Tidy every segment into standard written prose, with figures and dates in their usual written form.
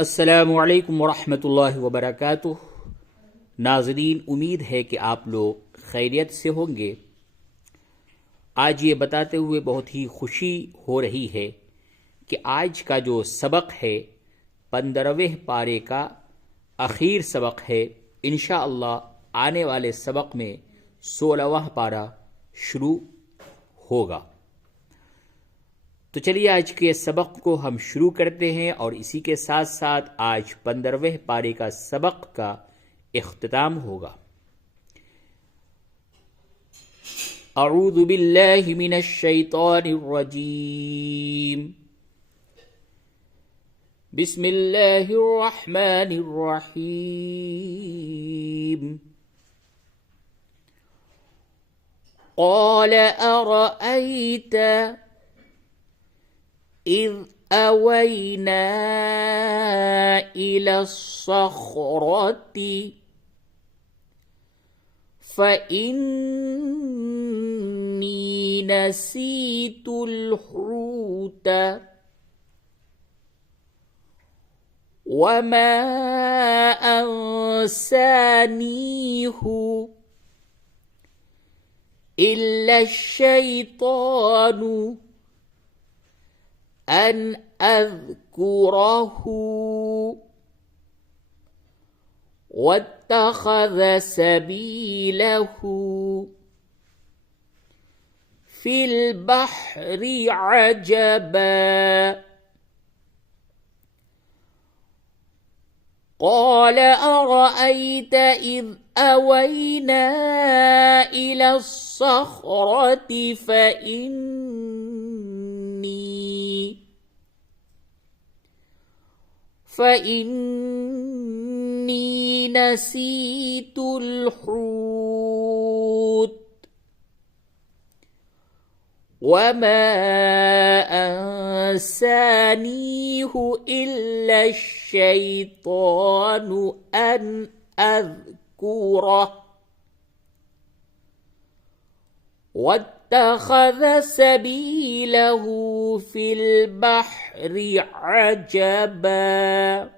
अस्सलामु अलैकुम वरहमतुल्लाहि वबरकातुह। नाज़रीन, उम्मीद है कि आप लोग खैरियत से होंगे। आज ये बताते हुए बहुत ही खुशी हो रही है कि आज का जो सबक है 15वें पारे का आखिर सबक है। इंशाअल्लाह आने वाले सबक में 16वां पारा शुरू होगा। तो चलिए आज के सबक को हम शुरू करते हैं और इसी के साथ साथ आज 15वें पारे का सबक का इख्तिताम होगा। अऊज़ु बिल्लाहि मिनश शैतानिर रजीम। बिस्मिल्लाहिर रहमानिर रहीम। क़ाल अरअयत إذ أوينا إلى الصخرة فإني نسيت الحوت وما أنسانيه إلا الشيطان أن أذكره واتخذ سبيله في البحر عجبا قال أرأيت إذ أوينا إلى الصخرة فإني نسيت الحوت وما أنسانيه إلا الشيطان أن أذكره واتخذ سبيله في البحر عجبا।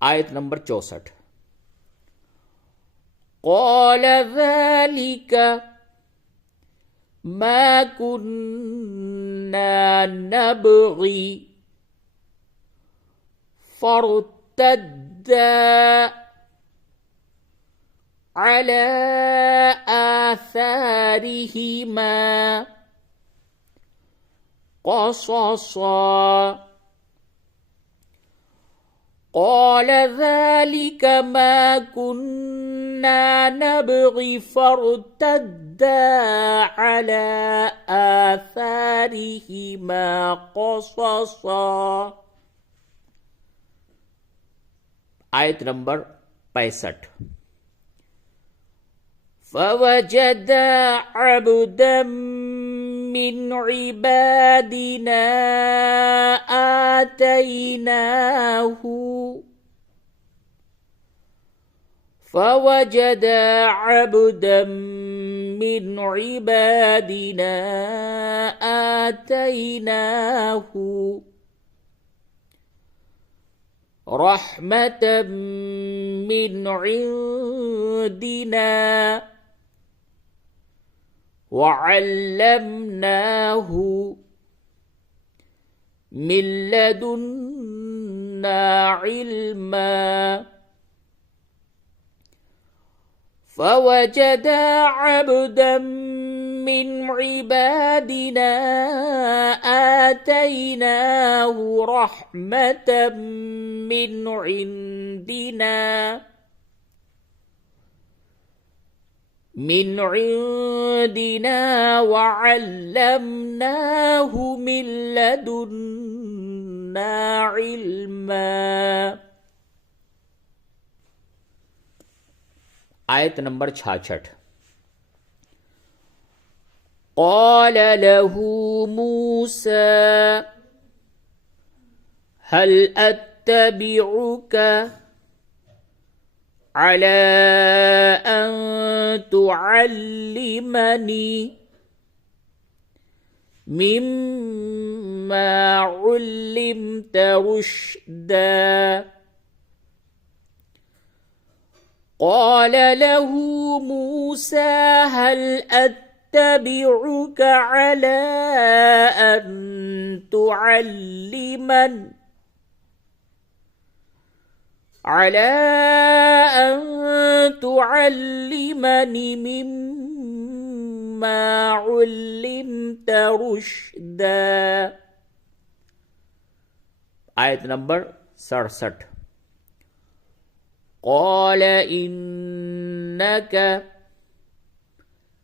आयत नंबर 64। قال ذلك ما كنا نبغي فارتدا على آثارهما قصصا قال ذلك ما كنا نبغي فارتدا على آثارهما قصصا। आयत नंबर 65। فوجدا عبدا من عبادنا آتيناه رحمة من عندنا وعلمناه من لدنا علما فوجدا عبدا من عبادنا آتيناه رحمة من عندنا وعلمناه من لدنا علما। आयत नंबर 66। قال له موسى هل أتبعك على أن تعلمني مما مما علمت رشدا قال له موسى هل أتبعك على أن تعلمني مما علمت رشدا. آیت نمبر 67. قال إنك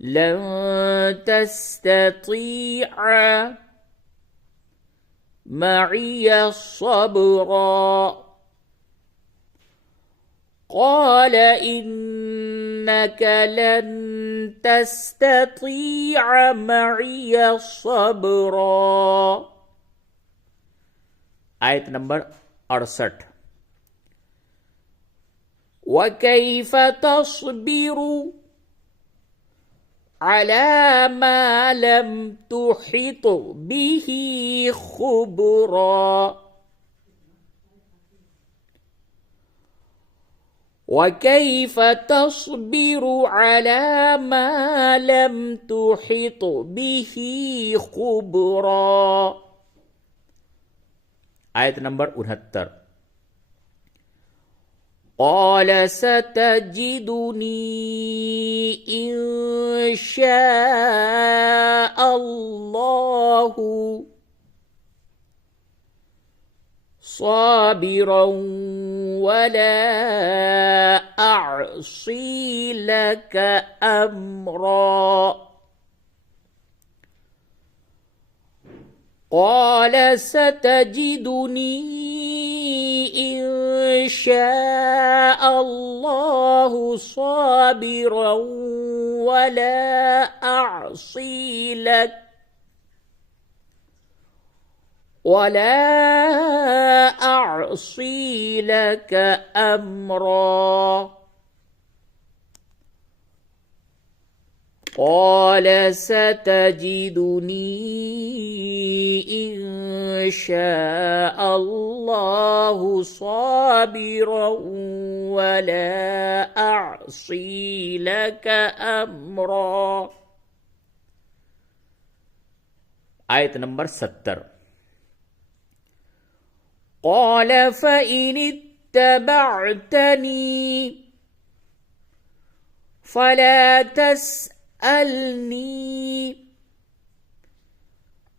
لن تستطيع معي صبرا قال إنك لن تستطيع معي صبرا. آیت نمبر 68. وكيف تصبر على ما لم تحط به خبرا وكيف تصبر على ما لم تحط به خبرا. آیت نمبر 69. قال ستجدني إن شاء الله صابرا ولا أعصي لك أمرا قال ستجدني إن شاء الله صابرا ولا أعصي لك أمرا قال ستجدني إن شاء الله صابرا ولا أعصي لك أمرا. آیت نمبر 70. قال فإن اتبعتني فلا تسألني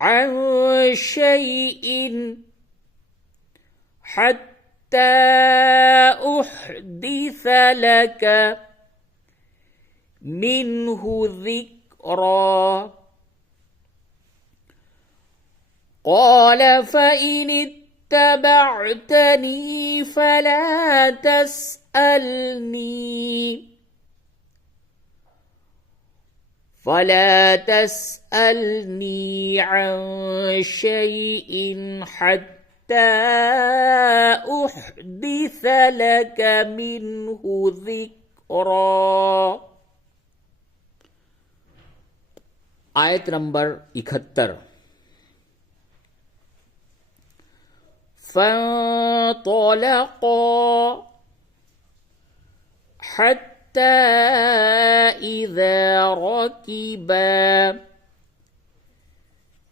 عن شيء حتى أحدث لك منه ذكرا قال فإن اتبعتني فلا تسألني عن شيء حتى أحدث لك منه ذكرا. آیت نمبر 71. فانطلقا حتى إذا ركبا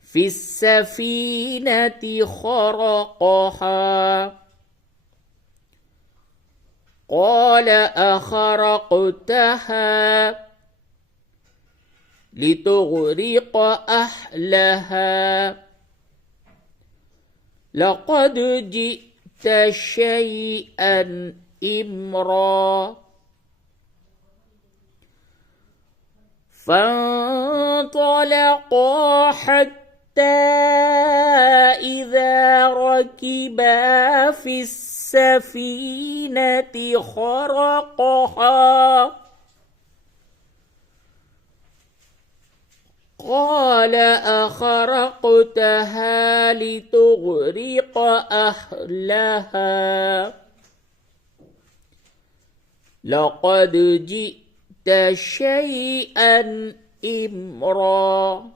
في السفينة خرقها قال أخرقتها لتغرق أهلها لقد جئت شيئا إمرا فانطلقا حتى إذا ركبا في السفينة خرقها قال أخرقتها لتغرق أهلها لقد جئت شيئا إمرا.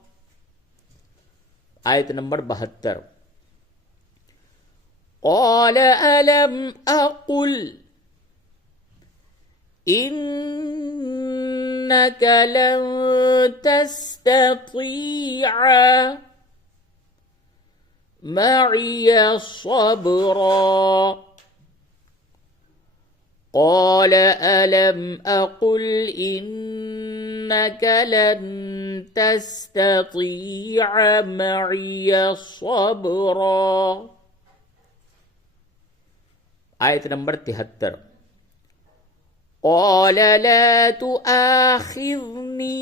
आयत नंबर 72। क़ाल अलम अक़ुल इन्नक लन तस्ततीअ मइय सब्रा। क़ाल अलम अक़ुल इन्नक लन तस्ततीअ मइय सब्रा। आयत नंबर 73। क़ाल ला तुआखिज़नी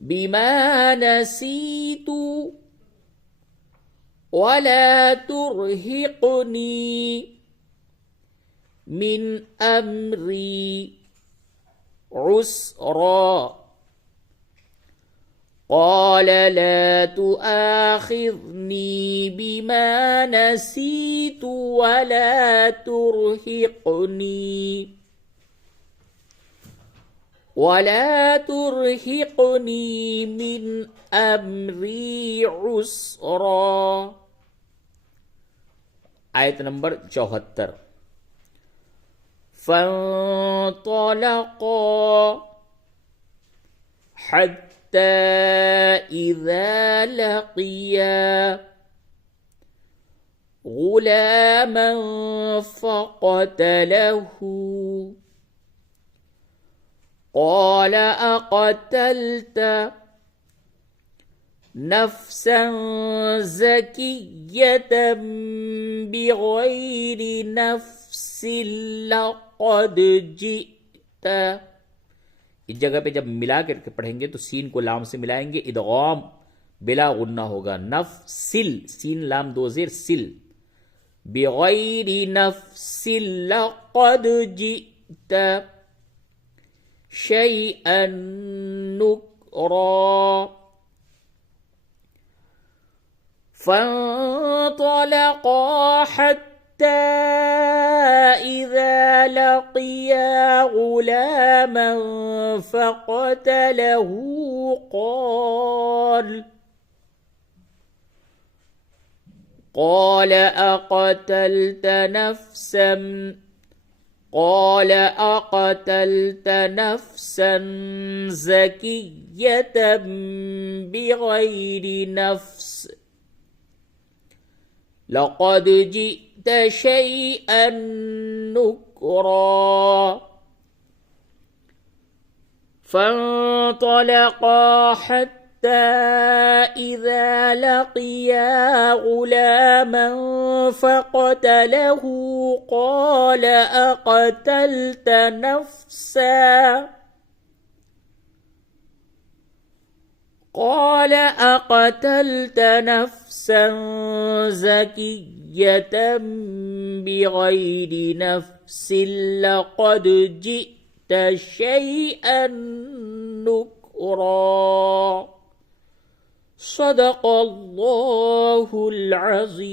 बिमा नसीतु वला तुरहिक़नी मिन अम्री उसरा। क़ाल ला तुआखिज़नी बिमा नसीतु वला तुरहिक़नी मिन अम्री उसरा। आयत नंबर 74। फ़न्तलक़ा हत्ता इज़ा लक़िया गुलामन फ़क़तलहु। क़ाल अक़तल्त नफ़्सन ज़किय्यतन बिग़ैरि नफ़्सिन लक़द जिअत। इस जगह पे जब मिला करके पढ़ेंगे तो सीन को लाम से मिलाएंगे, इदगाम बिला गुन्ना होगा। नफ़्सिल, सीन लाम दो ज़ेर सिल, बिग़ैरि नफ़्सिन लक़द जिअत शैअन नुकरा। फ़न्तलक़ा हत्ता इज़ा लक़िया गुलामन फ़क़तलहु। قال أقتلت نفسا زكية بغير نفس لقد جئت شيئا نكرا. فانطلقا حتى إذا لقيا غلاما فقتله قال أقتلت نفسا زكية بغير نفس لقد جئت شيئا نكرا. صدق الله العظيم.